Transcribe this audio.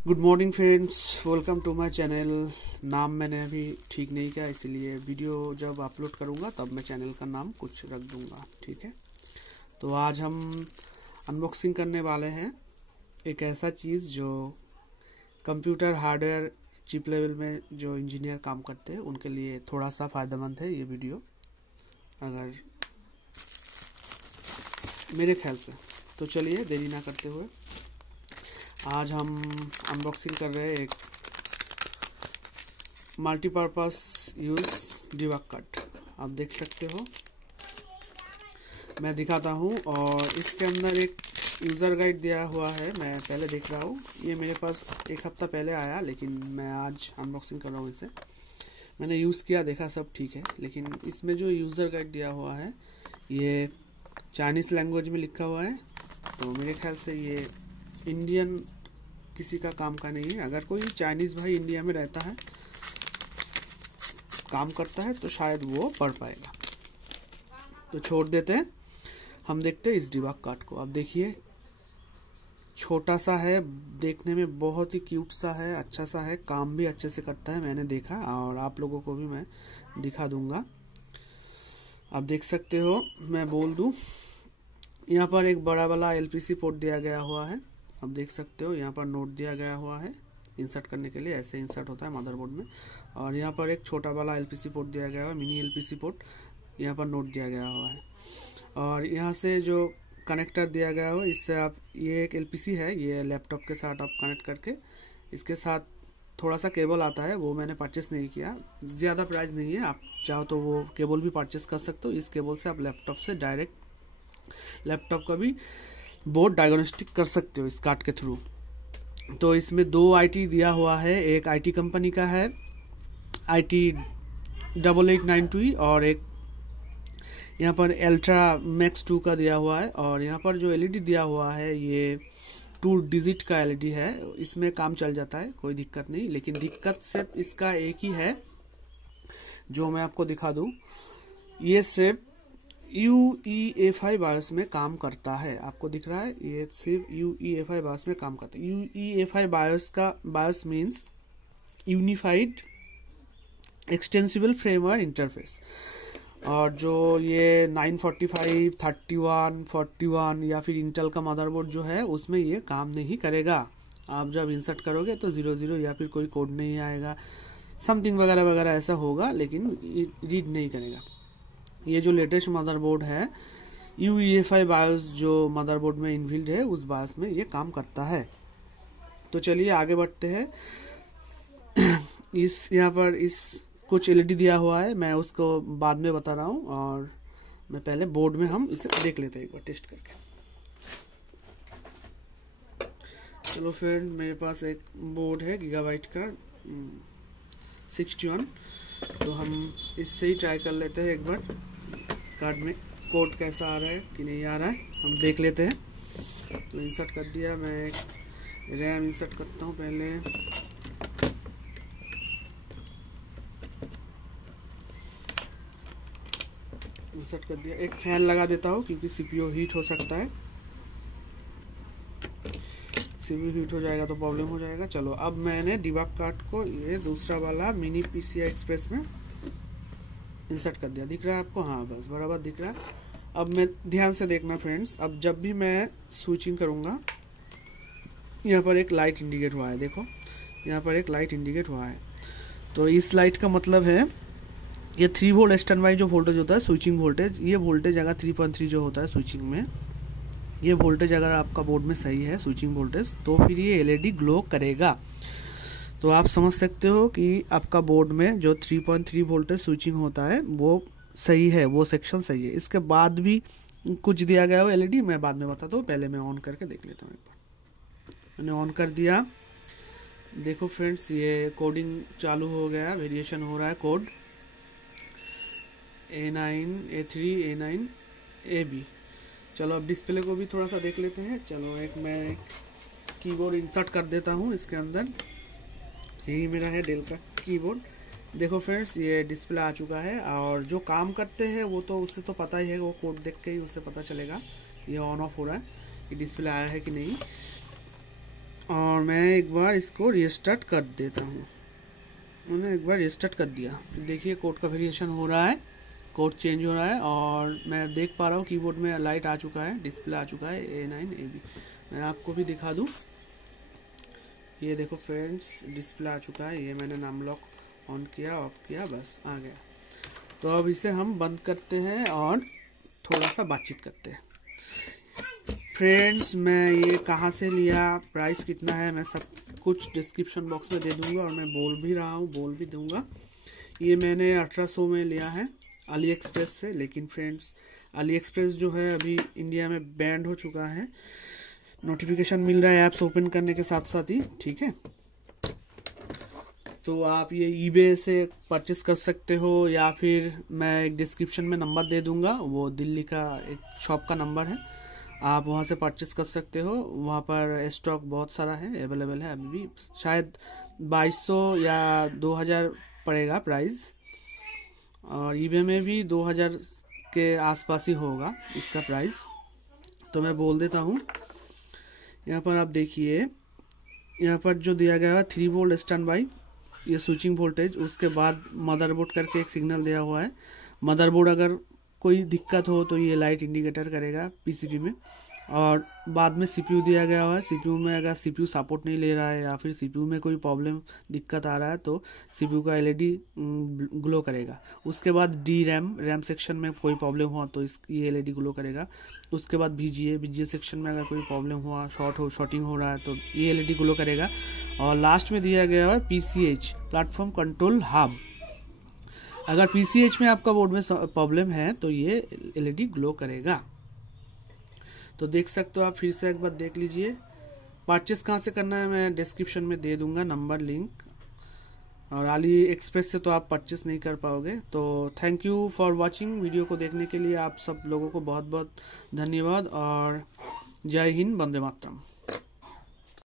Good morning friends, welcome to my channel. नाम मैंने अभी ठीक नहीं किया, इसलिए वीडियो जब अपलोड करूंगा तब मैं चैनल का नाम कुछ रख दूंगा, ठीक है। तो आज हम अनबॉक्सिंग करने वाले हैं एक ऐसा चीज़ जो कंप्यूटर हार्डवेयर चिप लेवल में जो इंजीनियर काम करते हैं उनके लिए थोड़ा सा फ़ायदेमंद है ये वीडियो, अगर मेरे ख्याल से। तो चलिए देरी ना करते हुए आज हम अनबॉक्सिंग कर रहे हैं एक मल्टीपर्पस यूज डिबग कट। आप देख सकते हो, मैं दिखाता हूँ। और इसके अंदर एक यूज़र गाइड दिया हुआ है, मैं पहले देख रहा हूँ। ये मेरे पास एक हफ्ता पहले आया, लेकिन मैं आज अनबॉक्सिंग कर रहा हूँ इसे। मैंने यूज़ किया, देखा सब ठीक है, लेकिन इसमें जो यूज़र गाइड दिया हुआ है ये चाइनीज़ लैंग्वेज में लिखा हुआ है। तो मेरे ख्याल से ये इंडियन किसी का काम का नहीं है। अगर कोई चाइनीज़ भाई इंडिया में रहता है, काम करता है, तो शायद वो पढ़ पाएगा। तो छोड़ देते हैं, हम देखते हैं इस डिबग कार्ड को। अब देखिए, छोटा सा है, देखने में बहुत ही क्यूट सा है, अच्छा सा है, काम भी अच्छे से करता है, मैंने देखा और आप लोगों को भी मैं दिखा दूंगा। आप देख सकते हो, मैं बोल दूं, यहाँ पर एक बड़ा वाला एलपीसी पोर्ट दिया गया हुआ है। आप देख सकते हो, यहाँ पर नोट दिया गया हुआ है इंसर्ट करने के लिए, ऐसे इंसर्ट होता है मदरबोर्ड में। और यहाँ पर एक छोटा वाला एलपीसी पोर्ट दिया गया हुआ है, मिनी एलपीसी पोर्ट, यहाँ पर नोट दिया गया हुआ है। और यहाँ से जो कनेक्टर दिया गया हुआ है, इससे आप, ये एक एलपीसी है, ये लैपटॉप के साथ आप कनेक्ट करके, इसके साथ थोड़ा सा केबल आता है, वो मैंने परचेस नहीं किया, ज़्यादा प्राइस नहीं है। आप चाहो तो वो केबल भी परचेस कर सकते हो। इस केबल से आप लैपटॉप से डायरेक्ट लैपटॉप का भी बोर्ड डायग्नोस्टिक कर सकते हो इस कार्ड के थ्रू। तो इसमें दो आईटी दिया हुआ है, एक आईटी कंपनी का है IT8892 और एक यहाँ पर अल्ट्रा मैक्स 2 का दिया हुआ है। और यहाँ पर जो एलईडी दिया हुआ है ये 2 डिजिट का एलईडी है, इसमें काम चल जाता है, कोई दिक्कत नहीं। लेकिन दिक्कत सिर्फ इसका एक ही है, जो मैं आपको दिखा दूँ, ये सिर्फ UEFI बायोस में काम करता है। आपको दिख रहा है, ये सिर्फ UEFI बायोस में काम करता है। UEFI बायोस का BIOS means unified extensible framework interface. और जो ये 945, 31, 41 या फिर इंटेल का मदरबोर्ड जो है, उसमें ये काम नहीं करेगा। आप जब इंसर्ट करोगे तो 00 या फिर कोई कोड नहीं आएगा, समथिंग वगैरह वगैरह ऐसा होगा, लेकिन रीड नहीं करेगा। ये जो लेटेस्ट मदरबोर्ड है, UEFI बायोस जो मदरबोर्ड में इनबिल्ट है, उस बायोस में ये काम करता है। तो चलिए आगे बढ़ते हैं। इस यहाँ पर इस कुछ एलईडी दिया हुआ है, मैं उसको बाद में बता रहा हूँ, और मैं पहले बोर्ड में हम इसे देख लेते हैं एक बार टेस्ट करके। चलो फ्रेंड, मेरे पास एक बोर्ड है गीगाबाइट का 61, तो हम इससे ही ट्राई कर लेते हैं एक बार, कार्ड में कोड कैसा आ रहा है कि नहीं आ रहा है, हम देख लेते हैं। तो इंसर्ट कर दिया, मैं एक रैम इंसर्ट करता हूँ पहले। इंसर्ट कर दिया, एक फैन लगा देता हूँ क्योंकि सीपीयू हीट हो सकता है, सीपीयू हीट हो जाएगा तो प्रॉब्लम हो जाएगा। चलो, अब मैंने डिबग कार्ड को ये दूसरा वाला मिनी PCI एक्सप्रेस में इंसर्ट कर दिया। दिख रहा है आपको? हाँ, बस बराबर दिख रहा है। अब मैं, ध्यान से देखना फ्रेंड्स, अब जब भी मैं स्विचिंग करूँगा, यहाँ पर एक लाइट इंडिकेट हुआ है, देखो यहाँ पर एक लाइट इंडिकेट हुआ है। तो इस लाइट का मतलब है ये 3 वोल्ट स्टैंड बाई जो वोल्टेज होता है स्विचिंग वोल्टेज, ये वोल्टेज अगर 3.3 जो होता है स्विचिंग में, ये वोल्टेज अगर आपका बोर्ड में सही है स्विचिंग वोल्टेज, तो फिर ये एलईडी ग्लो करेगा। तो आप समझ सकते हो कि आपका बोर्ड में जो 3.3 वोल्टेज स्विचिंग होता है वो सही है, वो सेक्शन सही है। इसके बाद भी कुछ दिया गया हो एलईडी, मैं बाद में बताता हूँ, पहले मैं ऑन करके देख लेता हूँ एक बार। मैंने ऑन कर दिया, देखो फ्रेंड्स, ये कोडिंग चालू हो गया, वेरिएशन हो रहा है code A9, A3, A9, AB। चलो अब डिस्प्ले को भी थोड़ा सा देख लेते हैं। चलो, मैं कीबोर्ड इंसर्ट कर देता हूँ इसके अंदर, यही मेरा है डेल का कीबोर्ड। देखो फ्रेंड्स, ये डिस्प्ले आ चुका है, और जो काम करते हैं वो तो उससे तो पता ही है, वो कोड देख के ही उससे पता चलेगा ये ऑन ऑफ हो रहा है, ये डिस्प्ले आया है कि नहीं। और मैं एक बार इसको रीस्टार्ट कर देता हूँ। मैंने एक बार रीस्टार्ट कर दिया। देखिए कोड का वेरिएशन हो रहा है, कोड चेंज हो रहा है और मैं देख पा रहा हूँ कीबोर्ड में लाइट आ चुका है, डिस्प्ले आ चुका है A9 AB। मैं आपको भी दिखा दूँ, ये देखो फ्रेंड्स डिस्प्ले आ चुका है। ये मैंने नाम लॉक ऑन किया, ऑफ किया, बस आ गया। तो अब इसे हम बंद करते हैं और थोड़ा सा बातचीत करते हैं। फ्रेंड्स मैं ये कहाँ से लिया, प्राइस कितना है, मैं सब कुछ डिस्क्रिप्शन बॉक्स में दे दूंगा और मैं बोल भी रहा हूँ, बोल भी दूंगा। ये मैंने 1800 में लिया है अली एक्सप्रेस से। लेकिन फ्रेंड्स अली एक्सप्रेस जो है अभी इंडिया में बैंड हो चुका है, नोटिफिकेशन मिल रहा है ऐप्स ओपन करने के साथ साथ ही, ठीक है। तो आप ये ईबे से परचेस कर सकते हो या फिर मैं एक डिस्क्रिप्शन में नंबर दे दूंगा, वो दिल्ली का एक शॉप का नंबर है, आप वहाँ से परचेस कर सकते हो। वहाँ पर स्टॉक बहुत सारा है, अवेलेबल है। अभी भी शायद 2200 या 2000 पड़ेगा प्राइस, और ईबे में भी 2000 के आसपास ही होगा इसका प्राइस। तो मैं बोल देता हूँ, यहाँ पर आप देखिए, यहाँ पर जो दिया गया है 3 वोल्ट स्टैंड बाई, ये स्विचिंग वोल्टेज, उसके बाद मदरबोर्ड करके एक सिग्नल दिया हुआ है। मदरबोर्ड अगर कोई दिक्कत हो तो ये लाइट इंडिकेटर करेगा पीसीबी में। और बाद में सीपीयू दिया गया हुआ है। सीपीयू में अगर सीपीयू सपोर्ट नहीं ले रहा है या फिर सीपीयू में कोई प्रॉब्लम दिक्कत आ रहा है तो सीपीयू का एलईडी ग्लो करेगा। उसके बाद डी रैम सेक्शन में कोई प्रॉब्लम हुआ तो ये एलईडी ग्लो करेगा। उसके बाद बीजीए सेक्शन में अगर कोई प्रॉब्लम हुआ, शॉर्टिंग हो रहा है तो ये एलईडी ग्लो करेगा। और लास्ट में दिया गया है पीसीएच, प्लेटफॉर्म कंट्रोल हब। अगर पीसीएच में आपका बोर्ड में प्रॉब्लम है तो ये एलईडी ग्लो करेगा। तो देख सकते हो आप, फिर से एक बार देख लीजिए। परचेस कहाँ से करना है मैं डिस्क्रिप्शन में दे दूंगा नंबर, लिंक। और अली एक्सप्रेस से तो आप परचेस नहीं कर पाओगे। तो thank you for watching. Video को देखने के लिए आप सब लोगों को बहुत बहुत धन्यवाद और जय हिंद, वंदे मातरम।